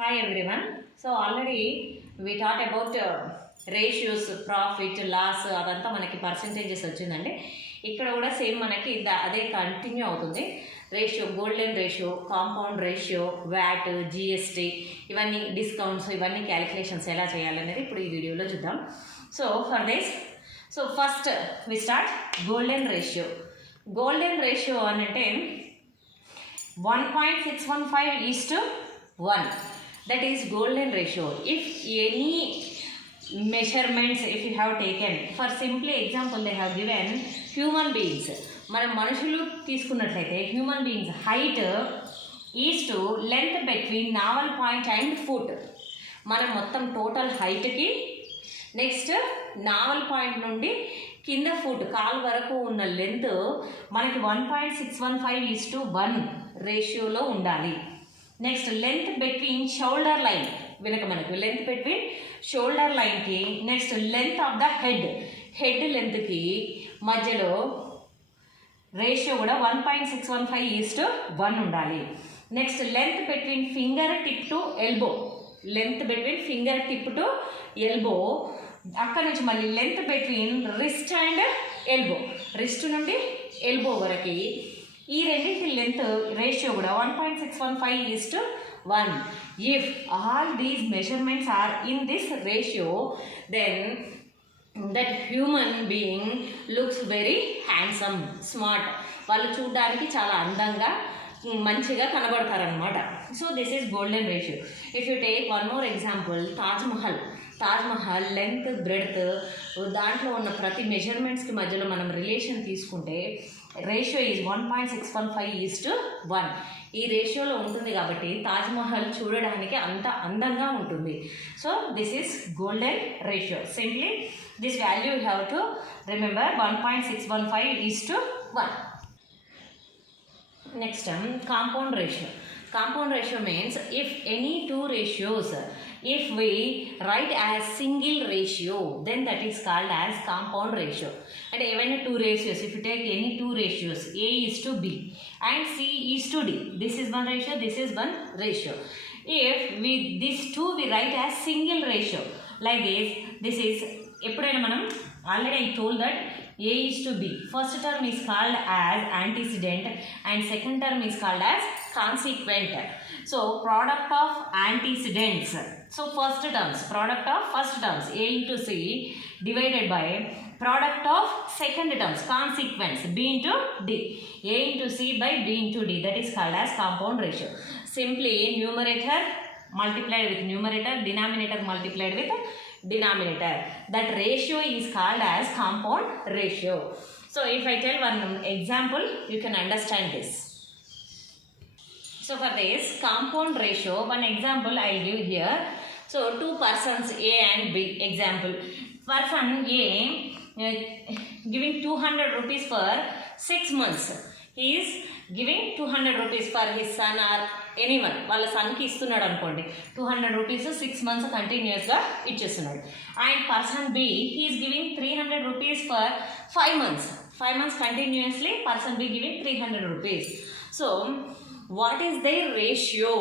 Hi everyone. So already we talked about ratios, profit, loss అదంతా మనకి పర్సెంటేజెస్ వచ్చిందండి. ఇక్కడ కూడా సేమ్ మనకి అదే కంటిన్యూ అవుతుంది. Ratio, golden ratio, compound ratio, VAT, GST ఇవన్నీ డిస్కౌంట్స్ ఇవన్నీ క్యాలిక్యులేషన్స్ ఎలా చేయాలనేది ఇప్పుడు ఈ వీడియోలో చూద్దాం. So for this first we start golden ratio. Golden ratio అని అంటే 1.615:1. That is golden ratio. If any measurements if you have taken, for simply example they have given human beings, మనం మనుషులు తీసుకున్నట్లయితే human beings height is to length between navel point and foot. మనం మొత్తం total హైట్కి next navel point నుండి కింద foot call వరకు ఉన్న లెంత్ మనకి 1.615:1 రేషియోలో ఉండాలి. Next length between shoulder line, వెనక మనకు లెంత్ బిట్వీన్ షోల్డర్ లైన్కి next length of the head లెంత్కి మధ్యలో రేషియో కూడా 1.615:1 ఉండాలి. Next length between finger tip to elbow, length between finger tip to elbow, అక్కడ నుంచి మళ్ళీ length between wrist and elbow, wrist నుండి ఎల్బో వరకు ఈ రెండింటి లెంత్ రేషియో కూడా 1.615:1. If all these measurements are in this ratio then that human being looks very handsome, smart. వాళ్ళు చూడడానికి చాలా అందంగా మంచిగా కనబడతారనమాట. So this is golden ratio. If you take one more example, Taj Mahal length breadth, దాంట్లో ఉన్న ప్రతి మెజర్మెంట్స్కి మధ్యలో మనం రిలేషన్ తీసుకుంటే రేషియో ఈజ్ 1.615:1. ఈ రేషియోలో ఉంటుంది కాబట్టి తాజ్మహల్ చూడడానికి అంత అందంగా ఉంటుంది. So this is golden ratio. Simply this value you have to remember, 1.615:1. Next, compound ratio. Compound ratio means if any two ratios, if we write as single ratio, then that is called as compound ratio. And even two ratios, if you take any two ratios, A is to B and C is to D, this is one ratio, this is one ratio. If we these two we write as single ratio like this is eppudaina manam already I told that A is to B. First term is called as antecedent and second term is called as consequent. So product of antecedents. So first terms, product of first terms A into C divided by product of second terms consequence B into D. A into C by B into D, that is called as compound ratio. Simply numerator multiplied with numerator, denominator multiplied with denominator. That ratio is called as compound ratio. So if I tell one example, you can understand this. So for this compound ratio, one example I will give here. So two persons A and B. Example, person A giving 200 rupees for 6 months. He is giving 200 rupees for his son or anyone. వాళ్ళ సన్కి ఇస్తున్నాడు అనుకోండి, 200 రూపీస్ 6 months కంటిన్యూస్గా ఇచ్చేస్తున్నాడు. And person B he is giving 300 rupees for 5 months. 5 months continuously person B giving 300 rupees. So what is their ratio?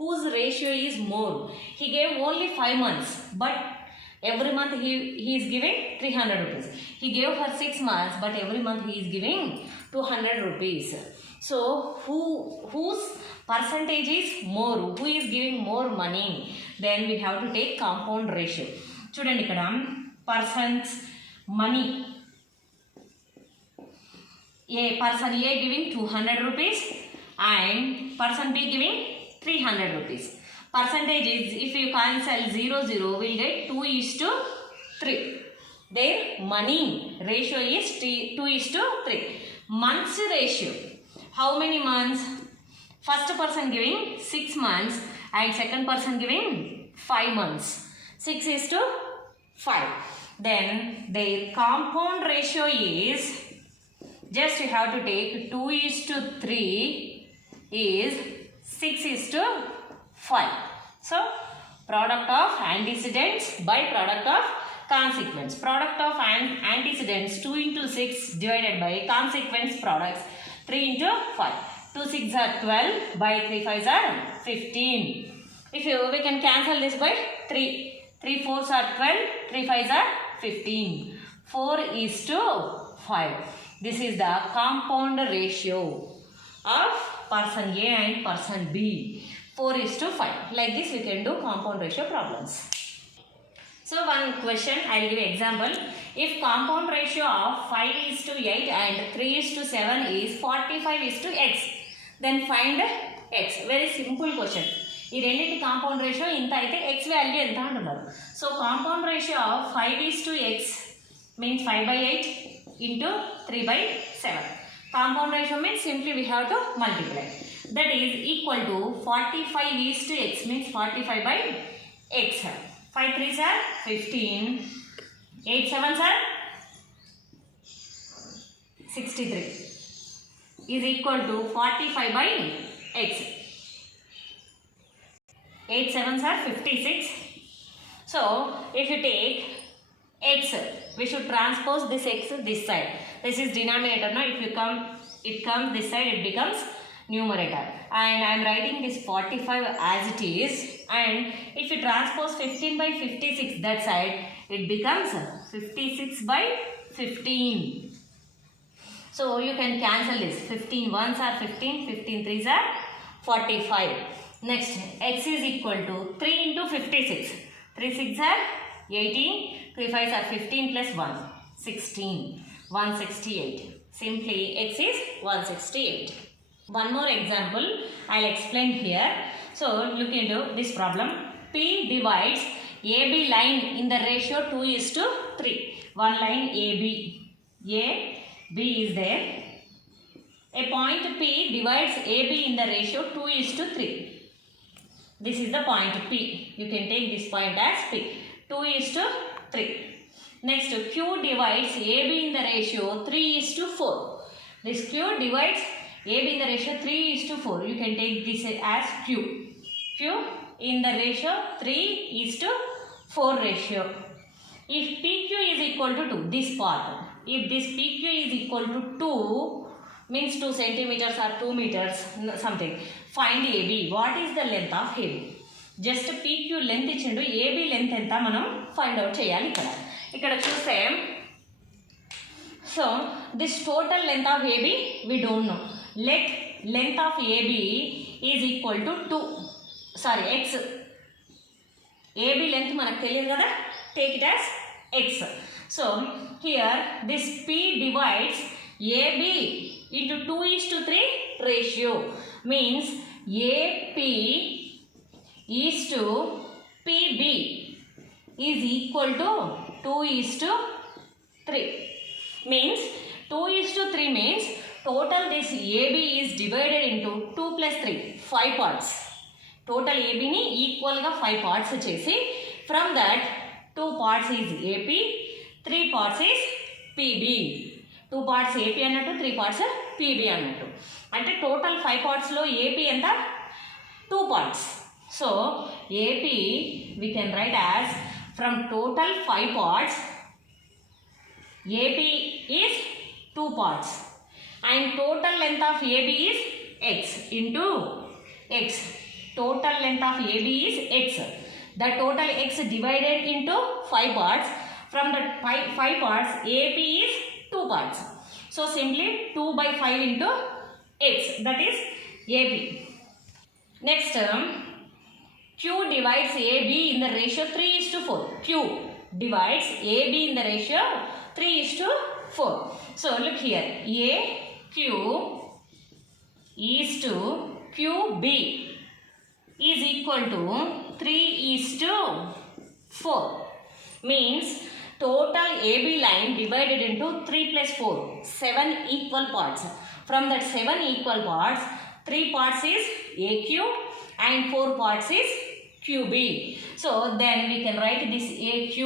Whose ratio is more? He gave only 5 months, but every month he is giving 300 rupees. He gave for 6 months, but every month he is giving 200 rupees. So whose percentage is more? Who is giving more money? Then we have to take compound ratio. చూడండి ఇక్కడ persons money, person A giving 200 rupees and person B giving 300 rupees. Percentage is, if you cancel 0, 0, we'll get 2:3. Their money ratio is 2:3. Months ratio, how many months? First person giving 6 months and second person giving 5 months. 6:5. Then their compound ratio is, just you have to take 2:3 is 6:5. So product of antecedents by product of consequence. Product of antecedents 2 into 6 divided by consequence products 3 into 5. 2 6 are 12 by 3 5 are 15. We can cancel this by 3. 3 4s are 12, 3 5s are 15. 4 is to 5. This is the compound ratio of person A and person B. 4 is to 5. Like this we can do compound ratio problems. So one question, I will give example. If compound ratio of 5 is to 8 and 3 is to 7 is 45 is to x, then find x. Very simple question. ఈ రెండింటి compound ratio ఇంత అయితే x value ఎంత అంటున్నారు. So compound ratio of 5 is to x means 5/8 into 3/7. Compound ratio means simply we have to multiply. That is equal to 45 is to x means 45 by x. 5 3s are 15. 8 7s are 63 is equal to 45 by x. 8 7s are 56. So if you take x, we should transpose this x this side. This is denominator. Now if you it comes this side, it becomes numerator. And I am writing this 45 as it is. And if you transpose 15 by 56 that side, it becomes 56 by 15. So you can cancel this. 15 1s are 15, 15 3s are 45. Next, x is equal to 3 into 56. 3 6 are 18, 3 5s are 15 plus 1, 16, 168. Simply x is 168. One more example I'll explain here. So look into this problem. P divides AB line in the ratio 2 is to 3. One line AB. A, B is there. A point P divides AB in the ratio 2 is to 3. This is the point P. You can take this point as P. 2 is to 3. Next, Q divides AB in the ratio 3 is to 4. This Q divides AB in the ratio 3 is to 4. You can take this as Q. Q in the ratio 3 is to 4 ratio. If PQ is equal to 2, this part. If this PQ is equal to 2, means 2 centimeters or 2 meters something. Find AB. What is the length of AB? Just PQ length ఇచ్చిండు, AB length ఎంత మనం find out చేయాలి. ఇక్కడ చూస్తే, so this total length of AB we don't know. Let length of AB is equal to 2. Sorry, x. AB length మనకు తెలియదు కదా, take it as x. So here this P divides AB into 2 is to 3 ratio means AP is to PB is equal to 2 is to 3. Means 2 is to 3 means total this AB is divided into 2 plus 3, 5 parts. Total AB ni equal ga 5 parts chesi, from that 2 parts is AP, 3 parts is PB. 2 parts AP అన్నట్టు, 3 parts PB అన్నట్టు. అంటే టోటల్ 5 partsలో AP ఎంత? 2 parts. So AP we can write as, from total 5 parts AP is 2 parts and total length of AB is x into x. Total length of AB is x. The total x divided into 5 parts. From the 5 parts AP is 2 parts. So simply 2 by 5 into x, that is AB. Next term, Q divides AB in the ratio 3 is to 4. Q divides AB in the ratio 3 is to 4. So look here, AQ is to QB is equal to 3 is to 4. Means total AB line divided into 3 plus 4, 7 equal parts. From that 7 equal parts, 3 parts is AQ and 4 parts is QB. So then we can write this AQ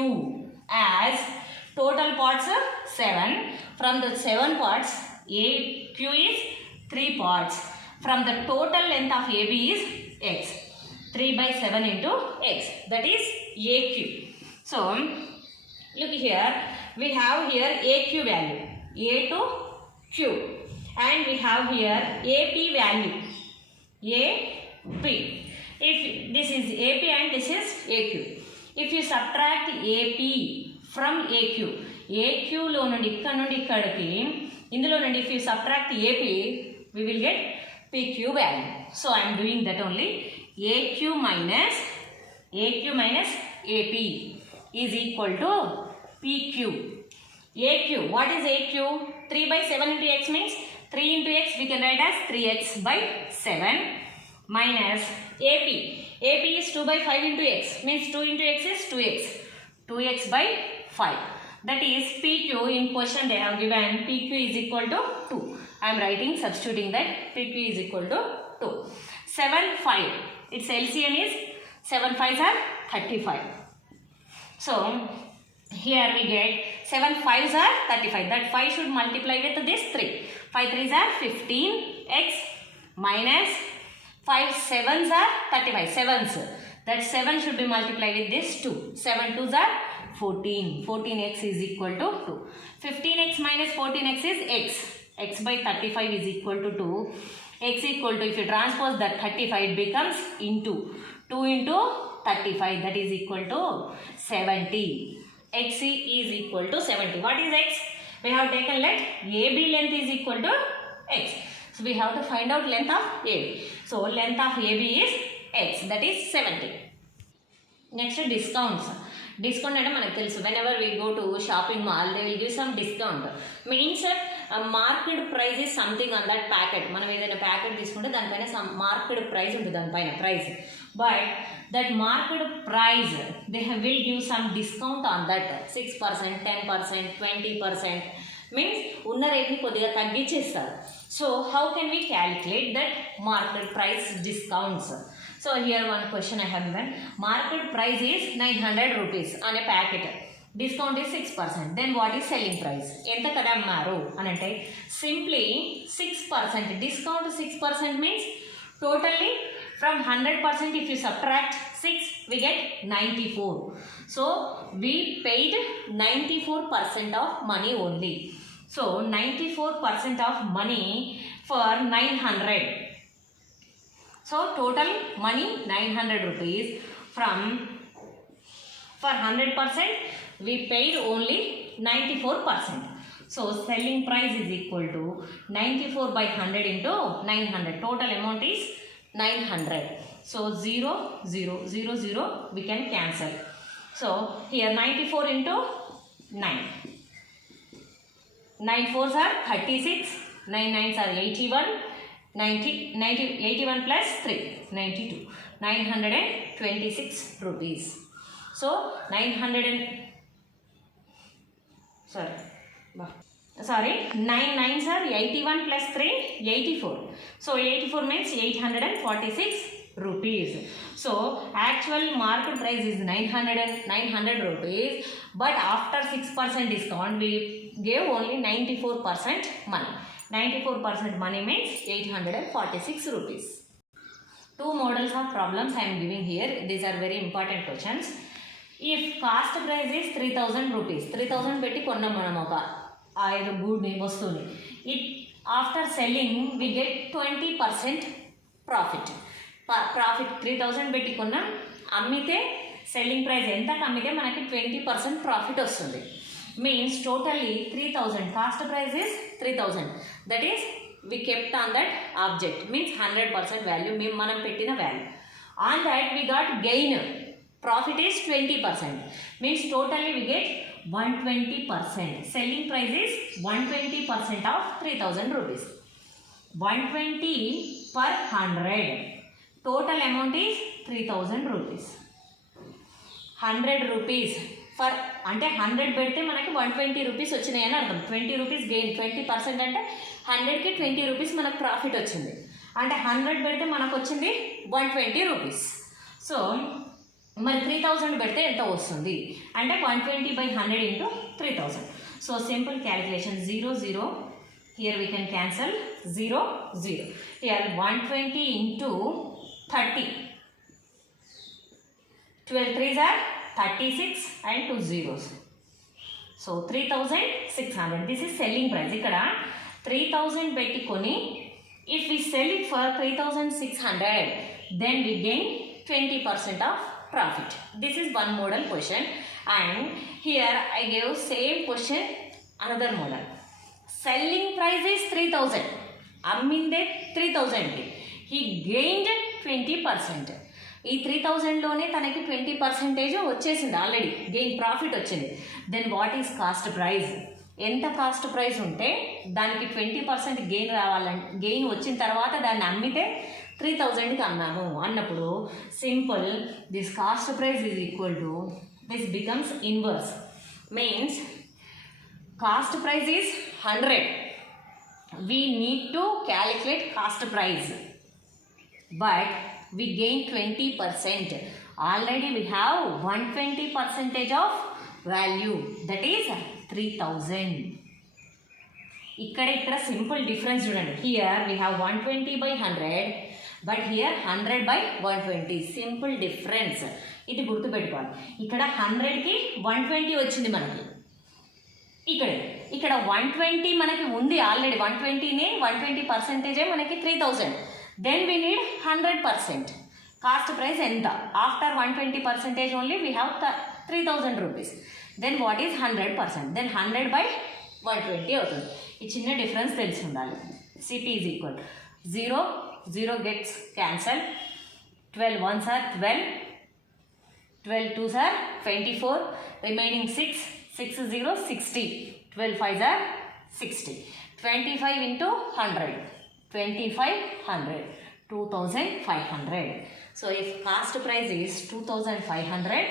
as total parts 7. From the 7 parts, AQ is 3 parts. From the total length of AB is x. 3 by 7 into x. That is AQ. So look here, we have here AQ value, A to Q, and we have here AP value, AP. if this is AP and this is AQ, if you subtract AP from AQ, AQ లో నుండి ఇక్కడ నుండి ఇక్కడికి ఇందులో నుండి if you subtract AP we will get PQ value. So I am doing that only. AQ minus AP is equal to PQ. AQ, what is AQ? 3 by 7 into x means 3 into x we can write as 3x by 7 minus AP. AP is 2 by 5 into x means 2 into x is 2x. 2x by 5. That is PQ. In question they have given PQ is equal to 2. I am writing, substituting that PQ is equal to 2. 7, 5. Its LCM is 7 5s are 35. So here we get 7 5s are 35. That 5 should multiply with this 3. 5 3s are 15x minus 5 7s are 35. 7s. That 7 should be multiplied with this 2. 7 2s are 14. 14x is equal to 2. 15x minus 14x is x. X by 35 is equal to 2. X equal to, if you transpose that 35, it becomes into 2 into 35, that is equal to 70. X is equal to 70. What is x? We have taken let AB length is equal to x. So we have to find out length of AB. So length of AB is x, that is 70. Next, discounts. Discount అంటే మనకు తెలుసు, whenever we go to shopping mall they will give some discount. Means market price is something on that packet. మనం ఏదైనా ప్యాకెట్ తీసుకుంటే దానిపైన some market price ఉంటుంది, దానిపైన price. But that market price they will give some discount on that. 6%, 10%, 20% means ఉన్న రేట్ని కొద్దిగా తగ్గించేస్తారు. So how can we calculate that market price discounts? So here one question I have given. Market price is 900 rupees on a packet. Discount is 6%. Then what is selling price? ఎంత కదా అమ్మారు అని అంటే simply 6%. Discount 6% means totally from 100% if you subtract 6 we get 94. So we paid 94% of money only. So 94% of money for 900. So total money 900 rupees. From for 100% we paid only 94%. So selling price is equal to 94 by 100 into 900. Total amount is 900. So 0 0 0 0 we can cancel. So here 94 into 9. 9 4s are 36. 9 9s are 81. 81 plus 3, 92. 926 rupees. So 9 9s are 81 plus 3, 84. So 84 means 846 rupees. So actual market price is 900 rupees, but after 6% discount we gave only 94% money. 94% money means 846 rupees. Two models of problems I am giving here. These are very important questions. If cost price is 3000 rupees, 3000 పెట్టి కొన్నాం మనం ఒక ఏదో గుడ్ని వస్తువుని, it after selling we get 20% profit. 3000 పెట్టి కొన్నాం, అమ్మితే సెల్లింగ్ ప్రైస్ ఎంతకు అమ్మితే మనకి 20% ప్రాఫిట్ వస్తుంది. Means totally 3000, cost price is 3000, that is we kept on that object, means 100% value మనం పెట్టిన value. On that we got gain, profit is 20%, means totally we get 120%. Selling price is 120% of 3000 rupees. 120 per 100, total amount is 3000 rupees. 100 rupees for అంటే 100 పెడితే మనకి 120 రూపీస్ వచ్చినాయి అని అర్థం. 20 rupees gain, 20% అంటే 100కి 20 రూపీస్ మనకు ప్రాఫిట్ వచ్చింది. అంటే 100 పెడితే మనకు వచ్చింది 120 రూపీస్. సో మరి 3000 పెడితే ఎంత వస్తుంది అంటే 120 by 100 into 3000. So simple calculation 0 0 here we can cancel 0 0. Here 120 into 30, 12 3s are 36 and 2 zeros. So 3600. This is selling price. ఇక్కడ 3000 పెట్టుకొని if we sell it for 3600 then we gain 20% of profit. This is one model question, and here I gave same question another model. Selling price is 3000, అమ్మిందే 3000కి, he gained 20%. ఈ 3000లోనే తనకి 20% వచ్చేసింది already, gain profit వచ్చింది. Then what is cost price? ఎంత cost price ఉంటే దానికి 20% గెయిన్ రావాలంటే, గెయిన్ వచ్చిన తర్వాత దాన్ని అమ్మితే 3000కి అమ్మాము అన్నప్పుడు simple, this cost price is equal to, this becomes inverse. Means cost price is 100, we need to calculate cost price, but we gain 20%. Already we have 120% of value, that is 3000. ఇక్కడ సింపుల్ డిఫరెన్స్ చూడండి. Here we have 120/100, but here 100/120. Simple difference, ఇది గుర్తుపెట్టుకోవాలి. ఇక్కడ 100కి 120 వచ్చింది మనకి, ఇక్కడ 120 మనకి ఉంది ఆల్రెడీ. 120% మనకి 3000. Then we need 100%. Cost price ఎంత? After 120% only we have 3000 rupees. Then what is 100%? Then 100/120 అవుతుంది. ఈ చిన్న డిఫరెన్స్ తెలిసి ఉండాలి. City is equal 0, 0 gets cancel, 12 1s are 12, 12 2s are 24, remaining 6, 6 0 60, 12 5s are 60, 25 into 100, 2500, 2500. So if cost price is 2500,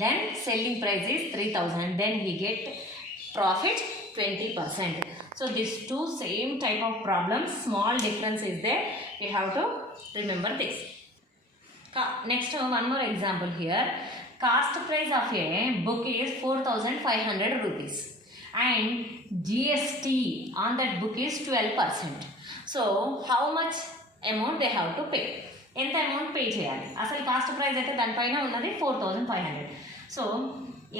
then selling price is 3000, then we get profit 20%. So these two same type of problems, small difference is there, you have to remember this. Next one more example here. Cost price of a book is 4500 rupees and GST on that book is 12%. So how much amount they have to pay? ఎంత amount pay చేయాలి? అసలు cost price అయితే దానిపైన ఉన్నది 4500. సో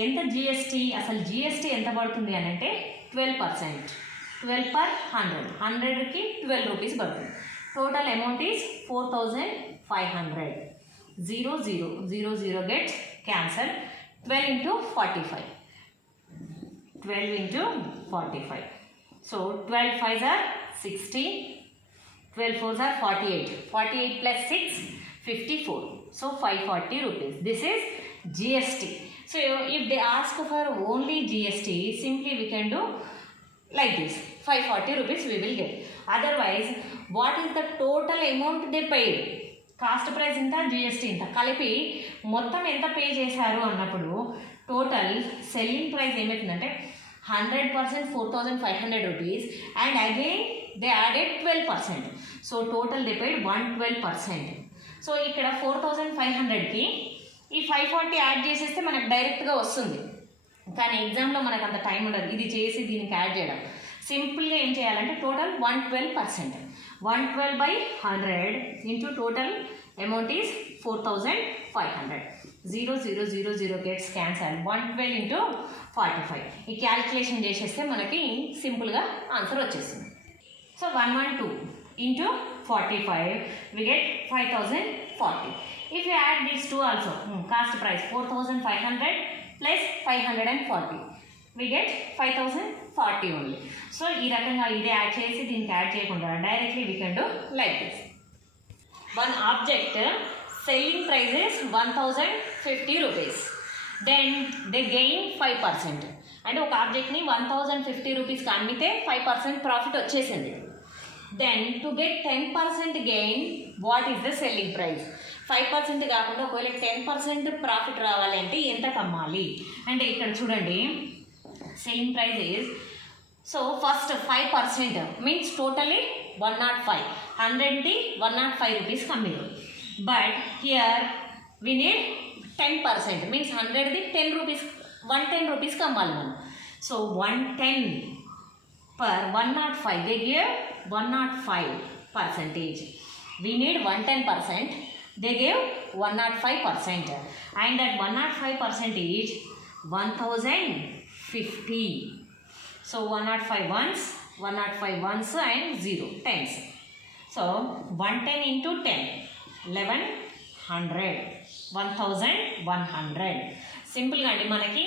ఎంత జిఎస్టీ? అసలు జిఎస్టీ ఎంత పడుతుంది అని అంటే 12%. 12/100, 100కి 12 రూపీస్ పడుతుంది. Total amount is 4500. 0 0 0 0 gets cancel. 12 into 45, 12 into 45. So 12 5s are 60, 12 4s are 48, 48 plus 6 54. So 540 rupees. This is GST. So if they ask for only GST, simply we can do like this, 540 rupees we will get. Otherwise, what is the total amount they paid? Cost price ఇంత, జిఎస్టీ ఇంత కలిపి మొత్తం ఎంత పే చేశారు అన్నప్పుడు total selling price ఏమవుతుందంటే 100% 4500 rupees and again they added 12%. So total they paid 112%. సో ఇక్కడ 4500కి ఈ 540 యాడ్ చేసేస్తే మనకు డైరెక్ట్గా వస్తుంది, కానీ ఎగ్జామ్లో మనకు అంత టైం ఉండదు ఇది చేసి దీనికి యాడ్ చేయడం. సింపుల్గా ఏం చేయాలంటే టోటల్ 112%. 112/100 into total amount is 4500. 0 0 0 0 gets cancelled. 112 into 45. ఈ క్యాలిక్యులేషన్ చేసేస్తే మనకి సింపుల్గా ఆన్సర్ వచ్చేస్తుంది. సో 112 into 45 we get 5040. If you add these two also, cost price 4500 plus 540, we get 5040 only. సో ఈ రకంగా ఇదే యాడ్ చేసి దీనికి యాడ్ చేయకుండా directly we can do like this. One object selling price is 1050 rupees, then they gain 5%. అంటే ఒక ఆబ్జెక్ట్ని 1050 రూపీస్కి అమ్మితే 5% ప్రాఫిట్ వచ్చేసింది. Then to get 10% gain, what is the selling price? 5% కాకుండా ఒకవేళ 10% ప్రాఫిట్ రావాలి అంటే ఎంత కమ్మాలి అంటే ఇక్కడ చూడండి, selling price is, so first 5% means totally 105, 100ది 105 రూపీస్కి అమ్మిరు. But here we need 10% means 100ది 10 రూపీస్, 110 రూపీస్కి అమ్మాలి మనం. So 110 per 105, they give 105%. We need 110%, they give 105%, and that 105% is 1050. So 105 ones, 105 ones and 0 tens. So 110 into 10, 11, 1100 సింపుల్గా అండి. మనకి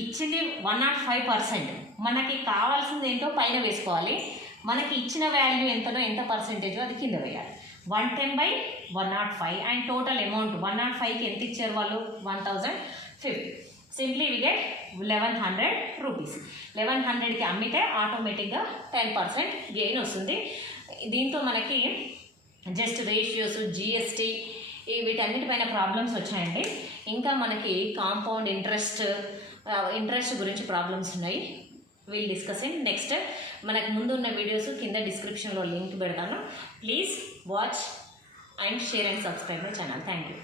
ఇచ్చింది 105%. మనకి కావాల్సింది ఏంటో పైన వేసుకోవాలి, మనకి ఇచ్చిన వాల్యూ ఎంతనో ఎంత పర్సెంటేజో అది కింద వేయాలి. 110/105 అండ్ టోటల్ అమౌంట్ 105కి ఎంత ఇచ్చారు వాళ్ళు, 1050. Simply we get 1100 rupees. 1100కి అమ్మితే ఆటోమేటిక్గా 10% గెయిన్ వస్తుంది. దీంతో మనకి జస్ట్ రేషియోస్, జిఎస్టీ వీటన్నిటిపైన ప్రాబ్లమ్స్ వచ్చాయండి. ఇంకా మనకి కాంపౌండ్ ఇంట్రెస్ట్ గురించి ప్రాబ్లమ్స్ ఉన్నాయి. Will discuss in next. మనకు ముందు ఉన్న వీడియోస్ కింద డిస్క్రిప్షన్లో లింక్ పెడతాను. Please watch and share and subscribe my channel. Thank you.